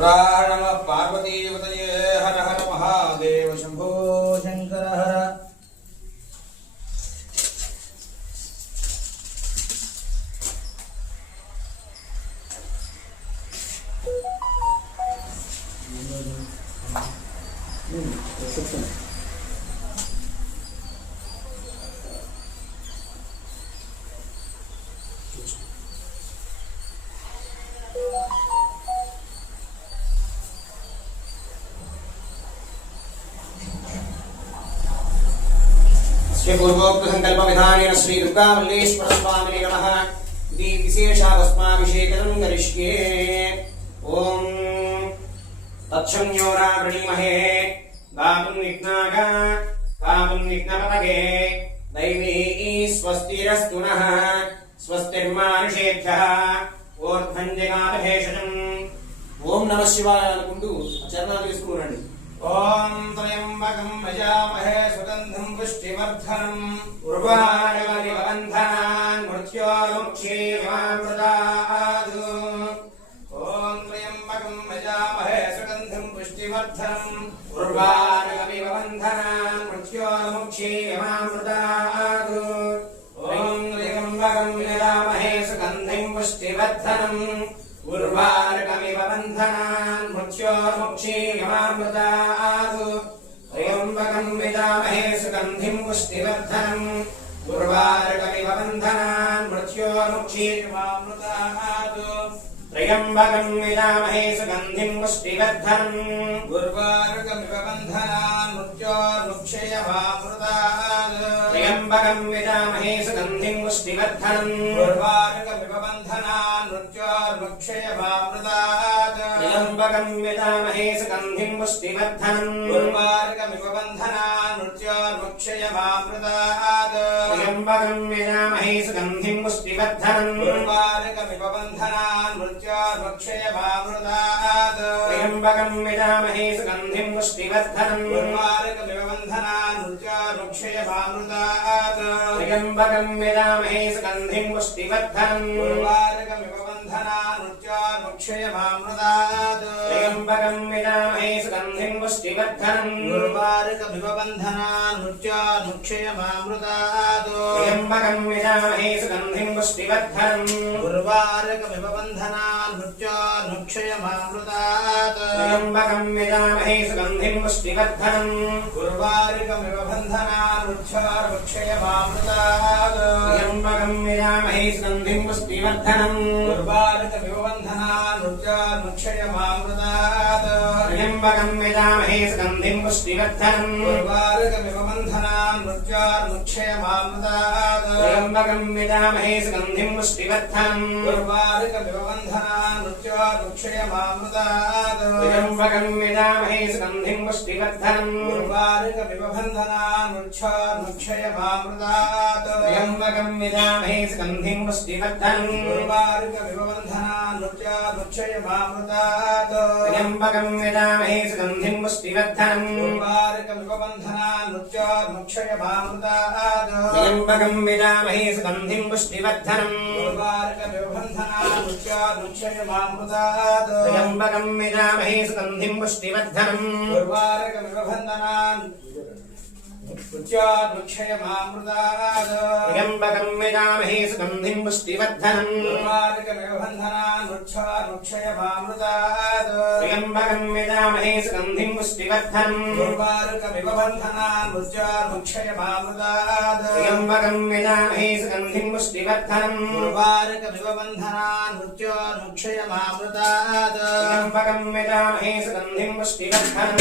राणम पार्वतीवतये हर हर महादेव शंभो शंकर हर पूर्वोक्त संकल्प विधानेन श्री दुर्गामल्लेश्वर स्वामिने नमः इति विशेषाभस्माभिषेकं करिष्ये। ओम तत्संयोरा वृणीमहे गातुं विघ्नपतगे दैवी स्वस्तिरस्तु नः स्वस्तिर्मानुषेभ्यः ऊर्ध्वं जगामहेशजम्। ओम नमः शिवाय अनुకుంటూ చరణాలు తీసుకురండి। ओम त्र्यंबकं यजामहे सुगंधिं पुष्टिवर्धनम् उर्वारुकमिवबन्धनान् मृत्योर्मुक्षीयमामृतात्। ओम त्र्यंबकं यजामहे सुगंधिं पुष्टिवर्धनम् उर्वारुकमिवबन्धनान् मृत्योर्मुक्षीयमामृतात्। ओम त्र्यंबकं यजामहे सुगंधिं पुष्टिवर्धनम् उर्वारुकमिव बन्धनान् मृत्योर्मुक्षीयमामृतात्। त्र्यम्बकं यजामहे सुगन्धिं पुष्टिवर्धनम् उर्वारुकमिव बन्धनान् मृत्योर्मुक्षीयमामृतात्। त्र्यम्बकं यजामहे सुगन्धिं पुष्टिवर्धनम् उर्वारुकमिव बन्धनान् मृत्योर्मुक्षीयमामृतात्। त्र्यम्बकं यजामहे सुगन्धिं पुष्टिवर्धनम् उर्वारुकमिव बन्धनान् मृत्योर्मुक्षीयमामृतात्। त्र्यम्बकं यजामहे सुगन्धिं पुष्टिवर्धनम् उर्वारुकमिव बन्धनान् मृत्योर्मुक्षीयमामृतात्। त्र्यम्बकं यजामहे सुगन्धिं पुष्टिवर्धनम् उर्वारुकमिव बन्धनान् मृत्योर्मुक्षीयमामृतात्। त्र्यम्बकं यजामहे सुगन्धिं पुष्टिवर्धनम् उर्वारुकमिव बन्धनान् मृत्योर्मुक्षीयमामृतात्। त्र्यम्बकं यजामहे सुगन्धिं पुष्टिवर्धनम् उर्वारुकमिव बन्धनान् मृत्योर्मुक्षीयमामृतात्। त्र्यम्बकं यजामहे सुगन्धिं पुष्टिवर्धनम् उर्वारुकमिव बन्धनान् मृत्योर्मुक्षीयमामृतात्। त्र्यम्बकं यजामहे सुगन्धिं पुष्टिवर्धनम् उर्वारुकमिव बन्धनान् मृत्योर्मुक्षीयमामृतात्। त्र्यम्बकं यजामहे सुगन्धिं पुष्टिवर्धनम् उर्वारुकमिव बन्धनान् मृत्योर्मुक्षीयमामृतात्। त्र्यम्बकं यजामहे सुगन्धिं पुष्टिवर्धनम् उर्वारुकमिव बन्धनान् मृत्योर्मुक्षीयमामृतात्। त्र्यम्बकं यजामहे सुगन्धिं पुष्टिवर्धनम् उर्वारुकमिव बन्धनान् मृत्योर्मुक्षीयमामृतात्। त्र्यम्बकं यजामहे सुगन्धिं पुष्टिवर्धनम् उर्वारुकमिव बन्धनान् मृत्योर्मुक्षीयमामृतात्। त्र्यम्बकं यजामहे सुगन्धिं पुष्टिवर्धनम् उर्वारुकमिव बन्धनान् मृत्योर्मुक्षीयमामृतात्। त्र्यम्बकं यजामहे सुगन्धिं पुष्टिवर्धनम् उर्वारुकमिव बन्धनान् मृत्योर्मुक्षीयमामृतात्। त्र्यम्बकं यजामहे सुगन्धिं पुष्टिवर्धनम् उर्वारुकमिव बन्धनान् मृत्योर्मुक्षीयमामृतात्। त्र्यम्बकं यजामहे सुगन्धिं पुष्टिवर्धनम् उर्वारुकमिव बन्धनान् मृत्योर्मुक्षीयमामृतात्। त्र्यम्बकं यजामहे सुगन्धिं पुष्टिवर्धनम् उर्वारुकमिव बन्धनान् मृत्योर्मुक्षीयमामृतात्। त्र्यम्बकं यजामहे सुगन्धिं पुष्टिवर्धनम् उर्वारुकमिव बन्धनान् मृत्योर्मुक्षीयमामृतात्। त्र्यम्बकं यजामहे सुगन्धिं पुष्टिवर्धनम् उर्वारुकमिव बन्धनान् मृत्योर्मुक्षीयमामृतात्। त्र्यम्बकं यजामहे सुगन्धिं पुष्टिवर्धनम् उर्वारुकमिव बन्धनान् मृत्योर्मुक्षीयमामृतात्। त्र्यम्बकं यजामहे सुगन्धिं पुष्टिवर्धनम्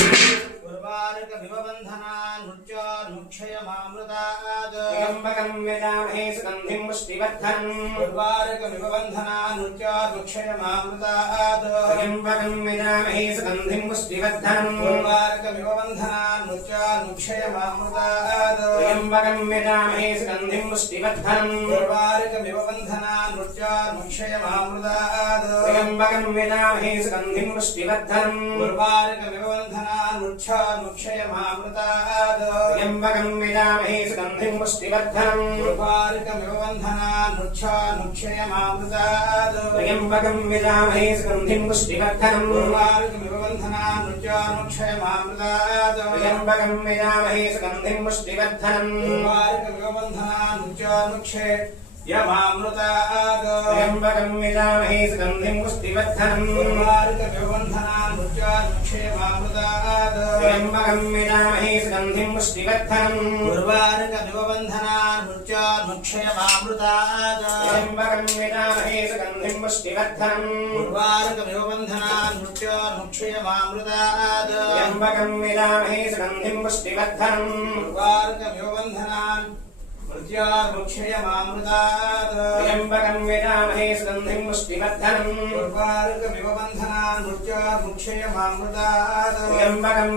उर्वारुकमिव बन्धनान् मृत्योर्मुक्षीयमामृतात्। त्र्यम्बकं यजामहे सुगन्धिं पुष्टिवर्धनम् उर्वारुकमिव बन्धनान् मृत्योर्मुक्षीयमामृतात्। त्र्यम्बकं यजामहे सुगन्धिं पुष्टिवर्धनम् उर्वारुकमिव बन्धनान् मृत्योर्मुक्षीयमामृतात्। त्र्यम्बकं यजामहे सुगन्धिं पुष्टिवर्धनम् उर्वारुकमिव बन्धनान् मृत्योर्मुक्षीयमामृतात्। त्र्यम्बकं यजामहे सुगन्धिं पुष्टिवर्धनम् उर्वारुकमिव बन्धनान् मृत्योर्मुक्षीयमामृतात्। त्र्यम्बकं यजामहे सुगन्धिं पुष्टिवर्धनम् उर्वारुकमिव बन्धनान्मुक्षयमामृतात् त्र्यम्बकं यजामहे सुगन्धिं पुष्टिवर्धनम् उर्वारुकमिव बन्धनान्मुक्षयमामृतात् त्र्यम्बकं यजामहे सुगन्धिं पुष्टिवर्धनम् उर्वारुकमिव बन्धनान्मुक्षयमामृतात् त्र्यम्बकं यजामहे सुगन्धिं पुष्टिवर्धनम् उर्वारुकमिव बन्धनान्मुक्षयमामृतात् त्र्यम्बकं यजामहे सुगन्धिं पुष्टिवर्धनम् उर्वारुकमिव बन्धनान्मुक्षयमामृतात् त्र्यम्बकं यजामहे सुगन्धिं पुष्टिवर्धनम् उर्वारुकमिव बन्धनान्मुक्षयमामृतात् त्र्यम्बकं यजामहे सुगन्धिं पुष्टिवर्धनम् उर्वारुकमिव बन्धनान्मुक्षयमामृतात् त्र्यम्बकं यजामहे सुगन्धिं पुष्टिवर्धनम् उर्वारुकमिव बन्धनान्मुक्षयमामृतात् त्र्यम्बकं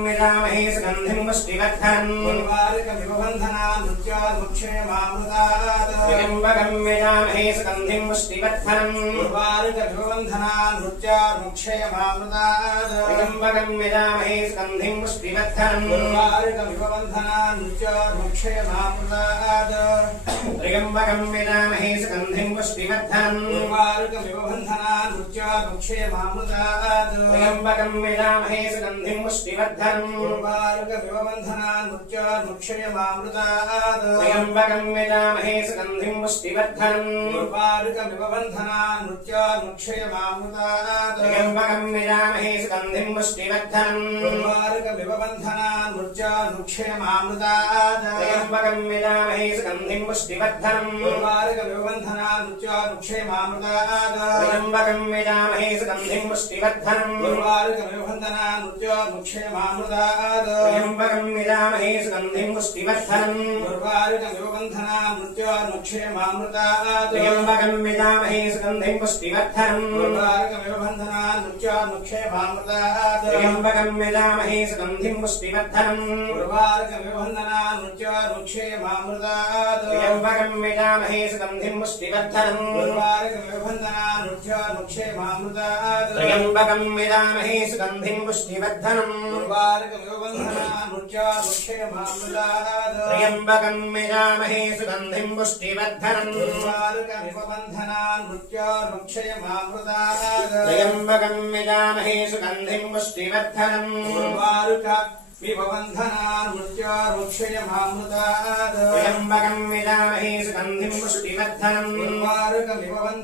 यजामहे सुगन्धिं पुष्टिवर्धनम् उर्वारुकमिव बन्धनान्मुक्षयमामृतात् त्र्यम्बकं यजामहे सुगन्धिं पुष्टिवर्धनम् उर्वारुकमिव बन्धनान्मुक्षयमामृतात् त्र्यम्बकं यजामहे सुगन्धिं पुष्टिवर्धनम् उर्वारुकमिव बन्धनान्मुक्षयमामृतात् त्र्यम्बकं यजामहे सुगन्धिं पुष्टिवर्धनम् उर्वारुकमिव बन्धनान्मुक्षयमामृतात् त्र्यम्बकं यजामहे सुगन्धिं पुष्टिवर्धनम् उर्वारुकमिव बन्धनान्मुक्षयमामृतात् त्र्यम्बकं यजामहे सुगन्धिं पुष्टिवर्धनम् उर्वारुकमिव बन्धनान्मुक्षयमामृतात् त्र्यम्बकं यजामहे सुगन्धिं पुष्टिवर्धनम् उर्वारुकमिव बन्धनान्मुक्षयमामृतात् त्र्यम्बकं यजामहे सुगन्धिं पुष्टिवर्धनम् उर्वारुकमिव बन्धनान्मुक्षयमामृतात् त्र्यम्बकं यजामहे सुगन्धिं पुष्टिवर्धनम् उर्वारुकमिव बन्धनान्मुक्षयमामृतात् त्र्यम्बकं यजामहे सुगन्धिं पुष्टिवर्धनम् उर्वारुकमिव बन्धनान्मुक्षयमामृतात् त्र्यम्बकं यजामहे सुगन्धिं पुष्टिवर्धनम् उर्वारुकमिव बन्धनान्मुक्षयमामृतात् त्र्यम्बकं यजामहे सुगन्धिं पुष्टिवर्धनम् उर्वारुकमिव बन्धनान्मुक्षयमामृतात् त्र्यम्बकं यजामहे सुगन्धिं पुष्टिवर्धनम् उर्वारुकमिव बन्धनान्मुक्षयमामृतात् त्र्यम्बकं यजामहे सुगन्धिं पुष्टिवर्धनम् उर्वारुकमिव बन्धनान्मुक्षयमामृतात् त्र्यम्बकं यजामहे सुगन्धिं पुष्टिवर्धनम् उर्वारुकमिव बन्धनान्मुक्षयमामृतात् त्र्यम्बकं यजामहे सुगन्धिं पुष्टिवर्धनम् उर्वारुकमिव बन्धनान्मुक्षयमामृतात् त्र्यम्बकं यजामहे सुगन्धिं पुष्टिवर्धनम्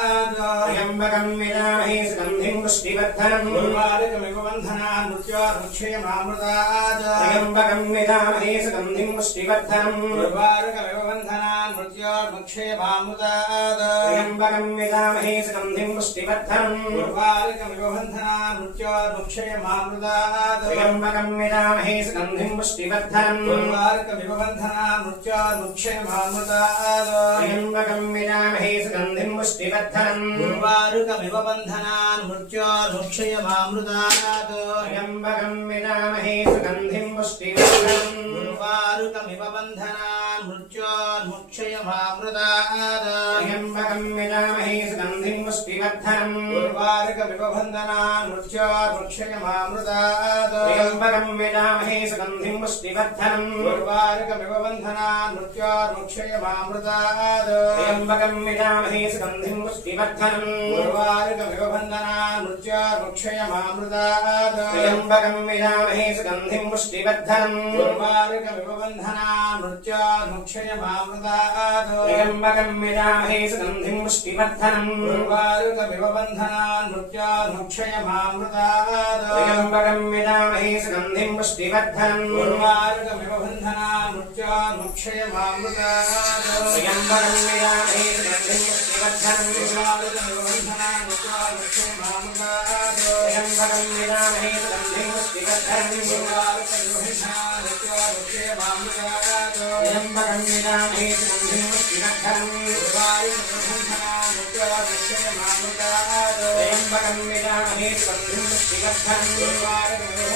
उर्वारुकमिव बन्धनान्मुक्षयमामृतात् त्र्यम्बकं यजामहे सुगन्धिं पुष्टिवर्धनम् उर्वारुकमिव बन्धनान्मुक्षयमामृतात् त्र्यम्बकं यजामहे सुगन्धिं पुष्टिवर्धनम् उर्वारुकमिव बन्धनान्मुक्षयमामृतात् त्र्यम्बकं यजामहे सुगन्धिं पुष्टिवर्धनम् उर्वारुकमिव बन्धनान्मुक्षयमामृतात् त्र्यम्बकं यजामहे सुगन्धिं पुष्टिवर्धनम् उर्वारुकमिव बन्धनान्मुक्षयमामृतात् त्र्यम्बकं यजामहे सुगन्धिं पुष्टिवर्धनम् उर्वारुकमिव बन्धनान्मुक्षयमामृतात् त्र्यम्बकं यजामहे सुगन्धिं पुष्टिवर्धनम् उर्वारुकमिव बन्धनान्मुक्षयमामृतात् त्र्यम्बकं यजामहे सुगन्धिं पुष्टिवर्धनम् उर्वारुकमिव बन्धनान्मुक्षयमामृतात् त्र्यम्बकं यजामहे सुगन्धिं पुष्टिवर्धनम् उर्वारुकमिव बन्धनान्मुक्षयमामृतात् त्र्यम्बकं यजामहे सुगन्धिं पुष्टिवर्धनम् उर्वारुकमिव बन्धनान्मुक्षयमामृतात् त्र्यम्बकं यजामहे सुगन्धिं पुष्टिवर्धनम् उर्वारुकमिव बन्धनान्मुक्षयमामृतात् त्र्यम्बकं यजामहे सुगन्धिं पुष्टिवर्धनम् उर्वारुकमिव बन्धनान्मुक्षयमामृतात् त्र्यम्बकं यजामहे सुगन्धिं पुष्टिवर्धनम् उर्वारुकमिव बन्धनान्मुक्षयमामृतात् त्र्यम्बकं यजामहे सुगन्धिं पुष्टिवर्धनम् उर्वारुकमिव बन्धनान्मुक्षयमामृतात् त्र्यम्बकं यजामहे सुगन्धिं पुष्टिवर्धनम् उर्वारुकमिव बन्धनान्मुक्षयमामृतात् त्र्यम्बकं यजामहे सुगन्धिं पुष्टिवर्धनम् उर्वारुकमिव बन्धनान्मुक्षयमामृतात् त्र्यम्बकं यजामहे सुगन्धिं पुष्टिवर्धनम् उर्वारुकमिव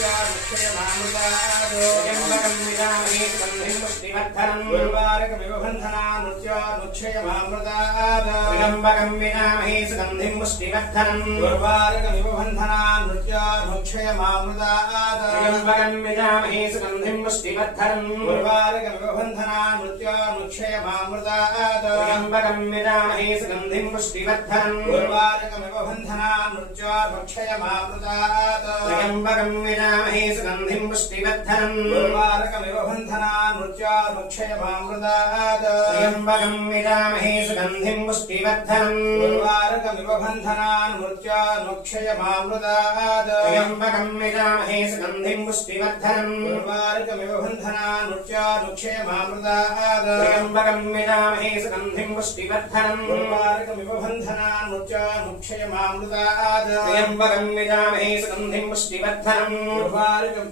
नृत्यानुक्षयमामृतादो त्र्यम्बकं विदामहे सुगन्धिं पुष्टिवर्धनम् उर्वारुकमिव बन्धना नृत्यानुक्षयमामृतादो त्र्यम्बकं विदामहे सुगन्धिं पुष्टिवर्धनम् उर्वारुकमिव बन्धना नृत्यानुक्षयमामृतादो त्र्यम्बकं विदामहे सुगन्धिं पुष्टिवर्धनम् उर्वारुकमिव बन्धना नृत्यानुक्षयमामृतादो त्र्यम्बकं विदामहे सुगन्धिं पुष्टिवर्धनम् उर्वारुकमिव बन्धना नृत्यानुक्षयमामृतादो त्र्यम्बकं विदामहे सुगन्धिं पुष्टिवर्धनम् उर्वारुकमिव बन्धना नृत्यानुक्षयमामृतादो त्र्यम्बकं विदामहे सुगन्धिं पुष्टिवर्धनम् उर्वारुकमिव बन्धना नृत्यानुक्षयमामृतादो त्र्यम्बकं विदामहे सुगन्धिं पुष्टिवर्धनम् उर्वारुकमिव बन्धना नृत्यानुक्षयमामृतादो त्र्यम्बकं विदामहे सुगन्धिं पुष्टिवर्धनम् उर्वारुकमिव बन्धना नृत्यानुक्षयमामृतादो त्र्यम्बकं विदामहे सुगन्धिं पुष्टिवर्धनम् उर्वारुकं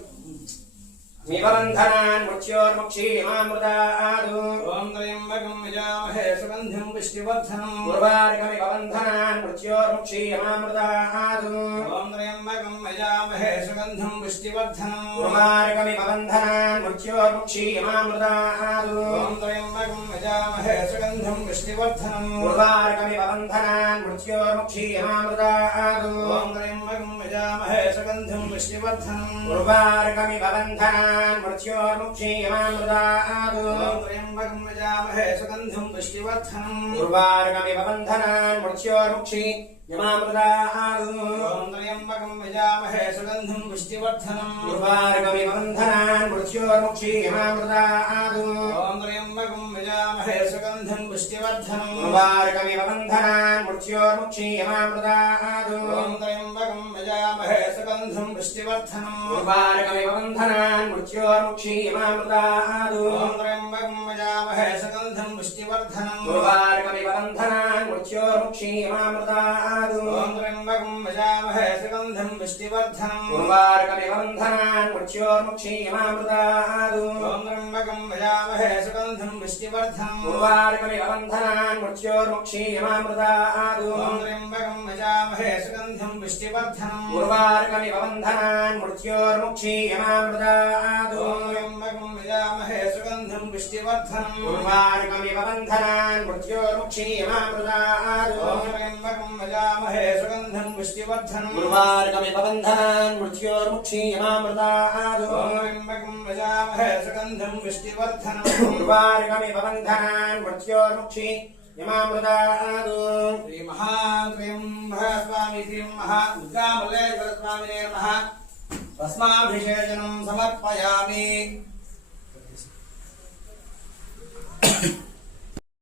निबन्धनान् मृत्योर्मुक्षीयमामृतादु ॐ त्र्यम्बकं यजामहे सुगन्धिं पुष्टिवर्धनम् उर्वारुकमिव बन्धनान् मृत्योर्मुक्षीयमामृतादु ॐ त्र्यम्बकं यजामहे सुगन्धिं पुष्टिवर्धनम् उर्वारुकमिव बन्धनान् मृत्योर्मुक्षीयमामृतादु ॐ त्र्यम्बकं यजामहे सुगन्धिं पुष्टिवर्धनम् उर्वारुकमिव बन्धनान् मृत्योर्मुक्षीयमामृतादु ॐ त्र्यम्बकं यजामहे सुगन्धिं पुष्टिवर्धनम् उर्वारुकमिव बन्धनान् मृत्योर्मुक्षीयमामृतादु ॐ त्र्यम्बकं यजामहे सुगन्धिं पुष्टिवर्धनम् उर्वारुकमिव बन्धनान् मृत्योर्मुक्षीयमामृतादु ॐ त्र्यम्बकं यजामहे सुगन्धिं पुष्टिवर्धनम् उर्वारुकमिव बन्धनान् मृत्योर्मुक्षीयमामृतादु ॐ त्र्यम्बकं यजामहे सुगन्धिं पुष्टिवर्धनम् उर्वारुकमिव बन्धनान् मृत्योर्मुक्षीयमामृतादु ॐ त्र्यम्बकं यजामहे सुगन्धिं पुष्टिवर्धनम् उर्वारुकमिव बन्धनान् मृत्योर्मुक्षीयमामृतादु ॐ त्र्यम्बकं यजामहे सुगन्धिं पुष्टिवर्धनम् उर्वारुकमिव बन्धनान् मृत्योर्मुक्षीयमामृतादु ॐ त्र्यम्बकं यजामहे सुगन्धिं पुष्टिवर्धनम् उर्वारुकमिव बन्धनान् मृत्योर्मुक्षीयमामृतादु ॐ त्र्यम्बकं यजामहे सुगन्धिं पुष्टिवर्धनम् उर्वारुकमिव बन्धनान् मृत्योर्मुक्षीयमामृतादु ॐ त्र्यम्बकं यजामहे सुगन्धिं पुष्टिवर्धनम् उर्वारुकमिव बन्धनान् मृत्योर्मुक्षीयमामृतादु ॐ त्र्यम्बकं यजामहे सुगन्धिं पुष्टिवर्धनम् उर्वारुकमिव बन्धनान् मृत्योर्मुक्षीयमामृतादु ॐ त्र्यम्बकं यजामहे सुगन्धिं पुष्टिवर्धनम् उर्वारुकमिव बन्धनान् मृत्योर्मुक्षीयमामृतादु ॐ त्र्यम्बकं यजामहे सुगन्धिं पुष्टिवर्धनम् उर्वारुकमिव बन्धनान् मृत्योर्मुक्षीयमामृतादु श्रीमहात्र्यम्बः स्वामी श्री महादुर्गामल्लेश्वर स्वामिने नमः भस्माभिषेचनं समर्पयामि।